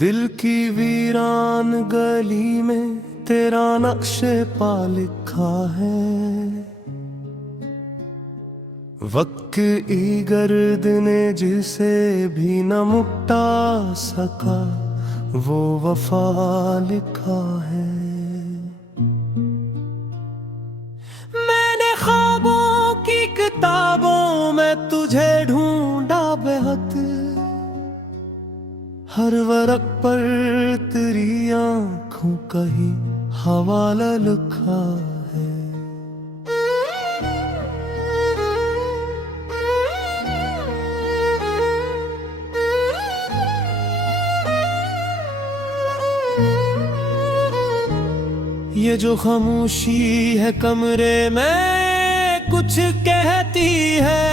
दिल की वीरान गली में तेरा नक्शे पा लिखा है। वक्त ई गर्द ने जिसे भी न मुक्ता सका वो वफा लिखा है। मैंने ख्वाबों की किताबों में तुझे ढूंढा बेहद, हर वरक पर तेरी आंखों का ही हवाला लिखा है। ये जो खामोशी है कमरे में कुछ कहती है,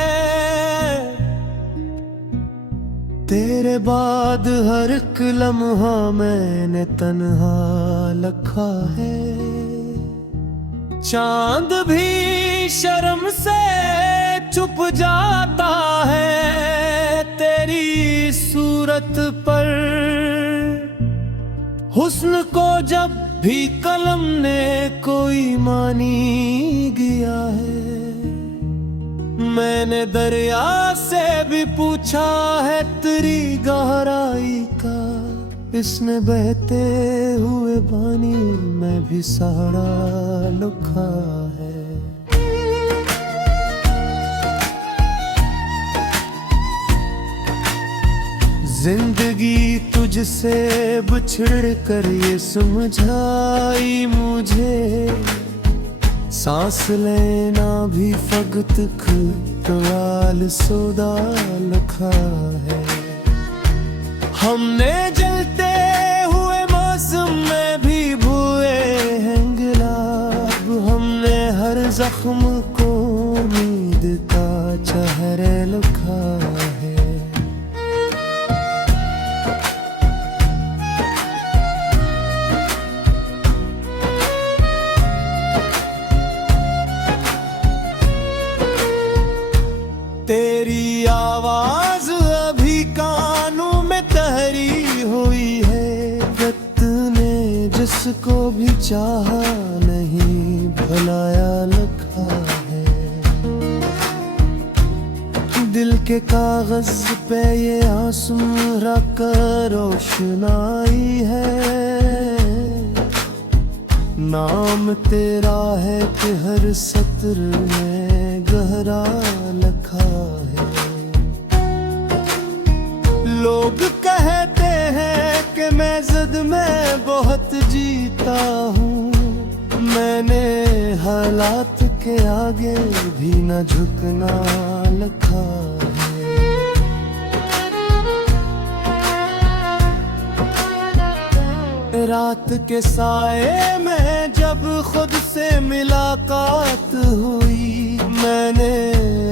तेरे बाद हर एक लम्हा मैंने तन्हा लिखा है। चांद भी शर्म से छुप जाता है तेरी सूरत पर। हुस्न को जब भी कलम ने कोई मानी गया है। मैंने दरिया से भी पूछा है तेरी गहराई का, इसने बहते हुए पानी में भी सहारा लिखा है। जिंदगी तुझसे बिछड़ कर ये समझाई मुझे, सांस लेना भी फकत ख्याल सौदा लिखा है। हमने जलते हुए मौसम में भी भुए हैं गुलाब, हमने हर जख्म को उम्मीद का चेहरा लिखा है। तेरी आवाज अभी कानों में तहरी हुई है। वक्त ने जिसको भी चाहा नहीं भुलाया लिखा है। दिल के कागज पे ये आंसू रख रोशनाई है। नाम तेरा है कि हर सत्र में गहरा लिखा है। लोग कहते हैं कि मैं जिद में बहुत जीता हूँ, मैंने हालात के आगे भी न झुकना लिखा है। रात के साए में जब खुद से मुलाकात हुई, मैंने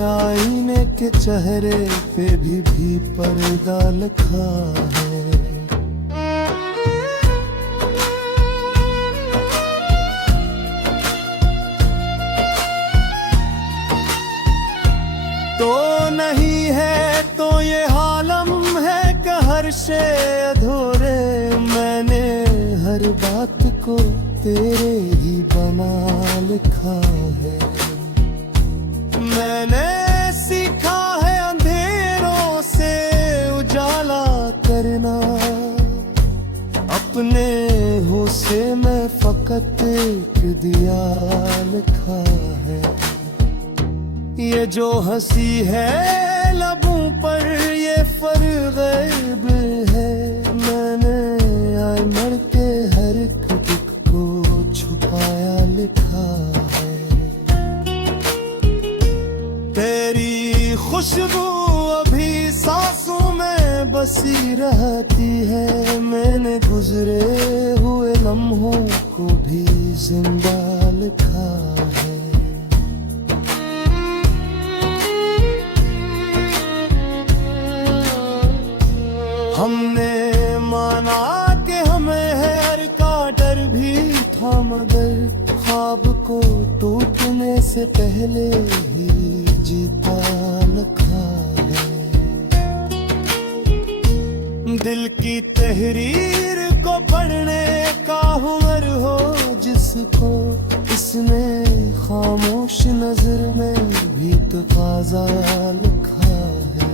आईने के चेहरे पे भी पर्दा लिखा है। तो नहीं है तो ये हालम है कि हर शे अधूरे, मैंने हर बात को तेरे ही बना लिखा है। मैंने सीखा है अंधेरों से उजाला करना, अपने हो से मैं फकत एक दिया लिखा है। ये जो हंसी है लबों पर ये फर्गैब है, मैंने आए मर के हर एक दुख को छुपाया लिखा है। तेरी खुशबू अभी सांसों में बसी रहती है, मैंने गुजरे हुए लम्हों को भी जिंदा लिखा है। हमने माना कि हमें हर का डर भी था, मगर ख्वाब को टूटने से पहले ही जीता लिखा है। दिल की तहरीर को पढ़ने का हुनर हो जिसको, इसने खामोश नजर में भी तकाज़ा लिखा है।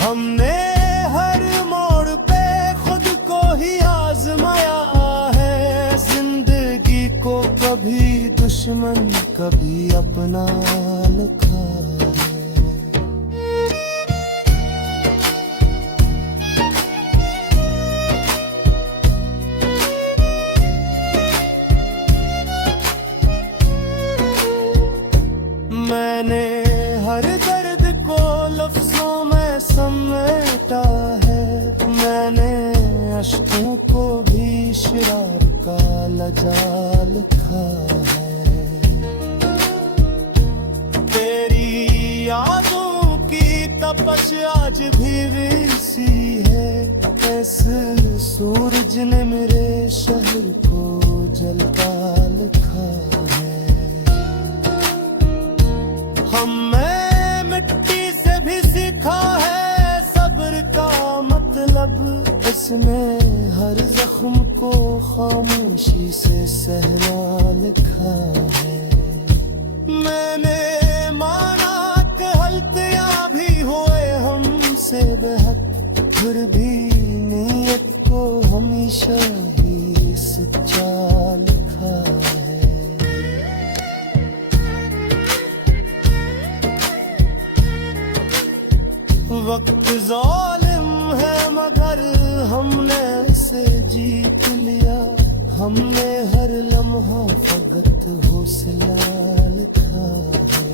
हमने हर मोड़ पे खुद को ही आजमाया है, जिंदगी को कभी दुश्मन कभी अपना लिखा है। मैंने हर दर्द को लफ्जों में समेटा है, मैंने अश्कों को भी शरार का लजा लिखा है। तेरी यादों की तपश आज भी विरसी है, इस सूरज ने मेरे शहर को जलता लिखा है। हमें मिट्टी से भी सीखा है सब्र का मतलब, इसने हर जख्म को खामोशी से सहना लिखा है। मैंने माना कि गलतियां भी हुए हमसे बेहद, फिर भी नीयत को हमेशा ही सच्चा लिखा है। वक्त ज़ालिम है मगर हमने इसे जीत लिया, हमने हर लम्हा फकत हौसला लिखा है।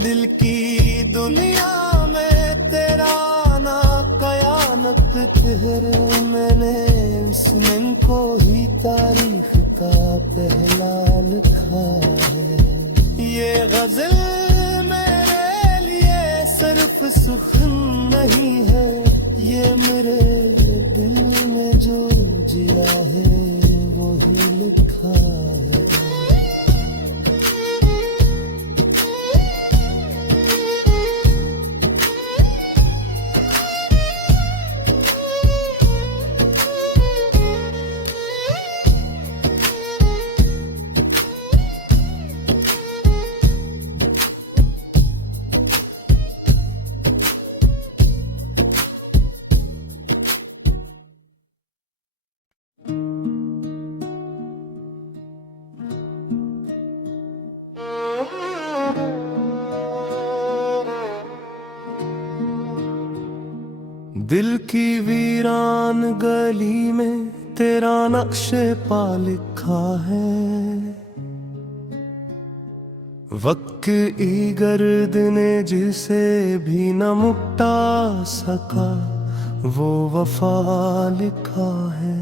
दिल की दुनिया में तेरा ना कयामत ठहरे, मैंने इस दिन को ही तारीख का पहला लिखा है। ये गजल सिर्फ सुखन नहीं है, ये मेरे दिल में जो जिया है वो ही लिखा है। दिल की वीरान गली में तेरा नक्शे पा लिखा है, वक्त ई गर्द ने जिसे भी न मुक्ता सका वो वफा लिखा है।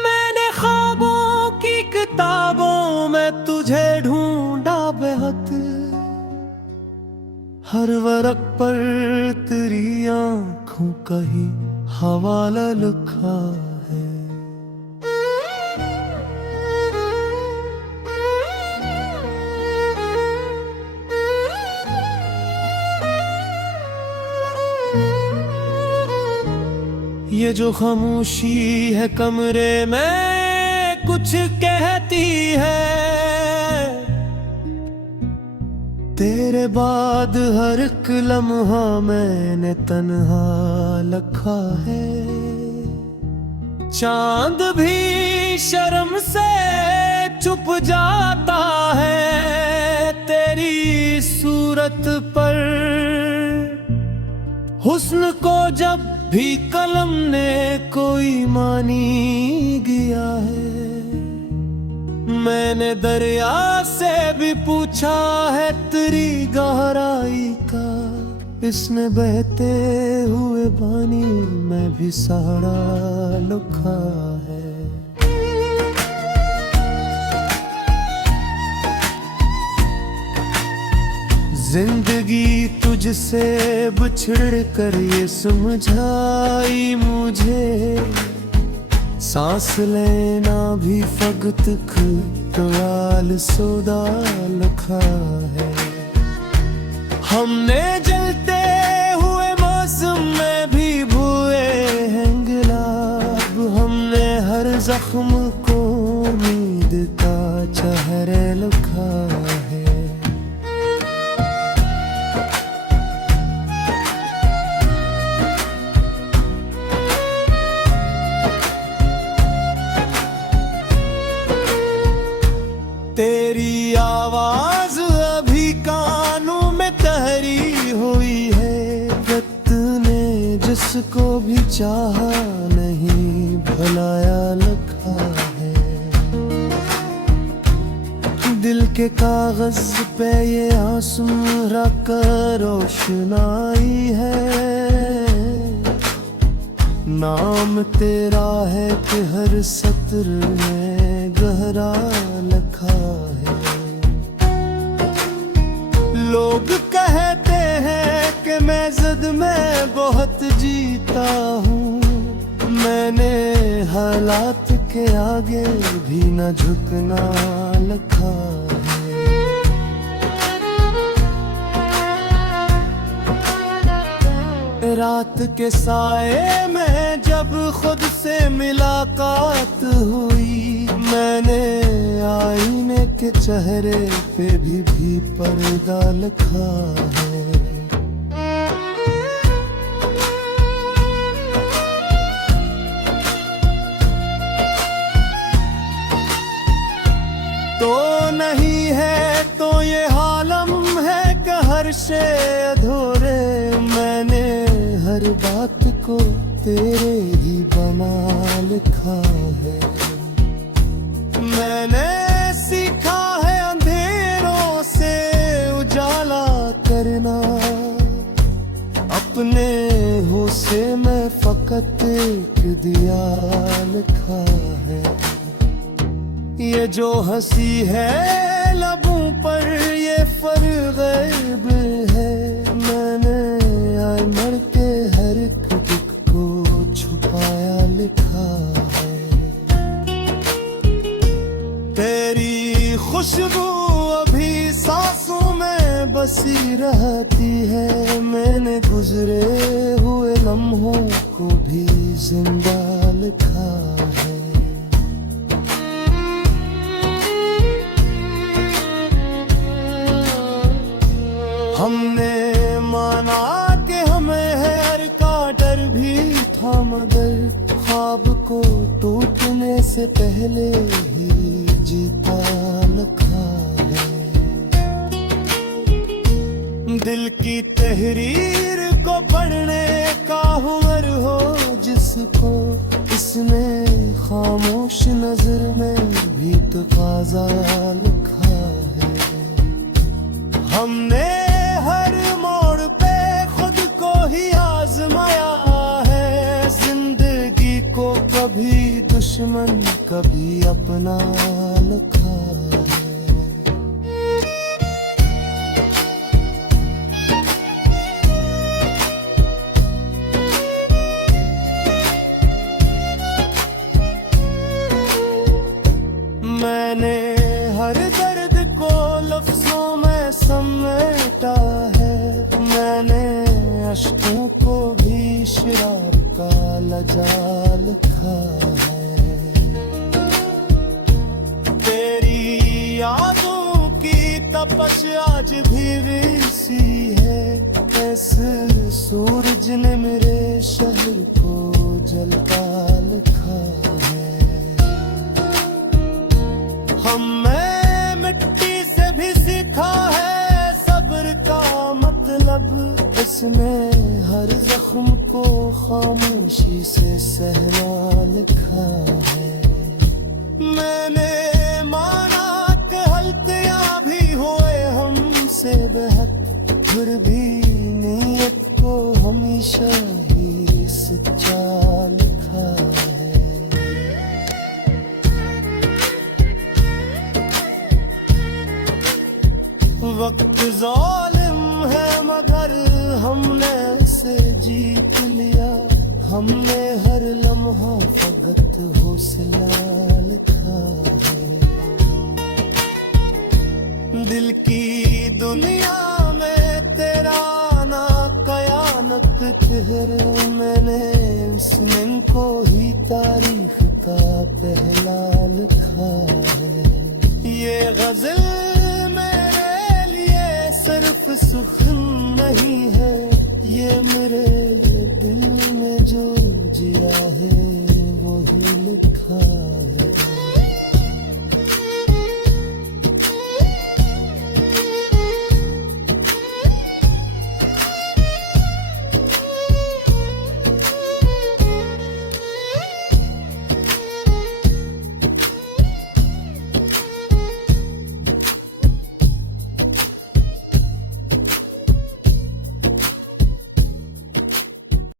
मैंने ख्वाबों की किताबों में तुझे ढूंढा बेहद, हर वरक पर तेरी आंखों का ही हवाला लिखा है। ये जो खामोशी है कमरे में कुछ कहती है, तेरे बाद हर एक लम्हा मैंने तन्हा लिखा है। चांद भी शर्म से छुप जाता है तेरी सूरत पर, हुस्न को जब भी कलम ने कोई मानी गया है। मैंने दरिया से भी पूछा है तेरी गहराई का, इसने बहते हुए पानी में भी सहारा लिखा है। जिंदगी तुझसे बिछड़ कर ये समझाई मुझे, सांस लेना भी फकत ख्याल सौदा लिखा है। हमने जलते हुए मौसम में भी भुए हैं गुलाब, हमने हर जख्म को उम्मीद का चेहरे लिखा है। तेरी आवाज अभी कानों में तहरी हुई है, वक्त ने जिसको भी चाहा नहीं भुलाया लिखा है। दिल के कागज पे ये आंसू रख रोशनाई है, नाम तेरा है कि हर सत्र में गहरा लिखा है। लोग कहते हैं कि मैं जिद में बहुत जीता हूँ, मैंने हालात के आगे भी न झुकना लिखा है। रात के साए में जब खुद से मुलाकात हुई, मैंने आईने के चेहरे पे भी पर्दा लिखा है। तो नहीं है तो ये हालम है कि हर शे अधूरे, मैंने हर बात को तेरे ही बना लिखा है। मैंने सीखा है अंधेरों से उजाला करना, अपने हो से मैं फकत एक दिया लिखा है। ये जो हंसी है लबों पर ये फर्गैब है, मैंने आए मर के हर एक दुख को छुपाया लिखा है। तेरी खुशबू अभी सांसों में बसी रहती है, मैंने गुजरे हुए लम्हों को भी जिंदा लिखा है। हमने माना कि हमें हर का डर भी था, मगर ख्वाब को टूटने से पहले ही जीता लिखा है। दिल की तहरीर को पढ़ने का हुनर हो जिसको, इसने खामोश नजर में भी तकाज़ा लिखा है। हमने हर मोड़ पे खुद को ही आजमाया है, जिंदगी को कभी दुश्मन कभी अपना लिखा है। मैंने हर दर्द को लफ्जों में समेटा है, मैंने अश्कों को भी शरार का लजा लिखा है। तेरी यादों की तपश आज भी वैसी है, ऐसे सूरज ने मेरे शहर को जलता लिखा है। हमें मिट्टी से भी सीखा है सब्र का मतलब, इसने हर जख्म को खामोशी से सहना लिखा है। मैंने माना कि गलतियां भी हुए हमसे बेहद, फिर भी नीयत को हमेशा ही सच्चा लिखा है। वक्त जालिम है मगर हमने उसे जीत लिया, हमने हर लम्हा फकत हौसला लिखा है। दिल की दुनिया में तेरा आना कयामत चेहरे मैंने इस दिन को ही तारीख का पहला लिखा है ये गजल मेरे लिए सिर्फ सुख नहीं है ये मेरे दिल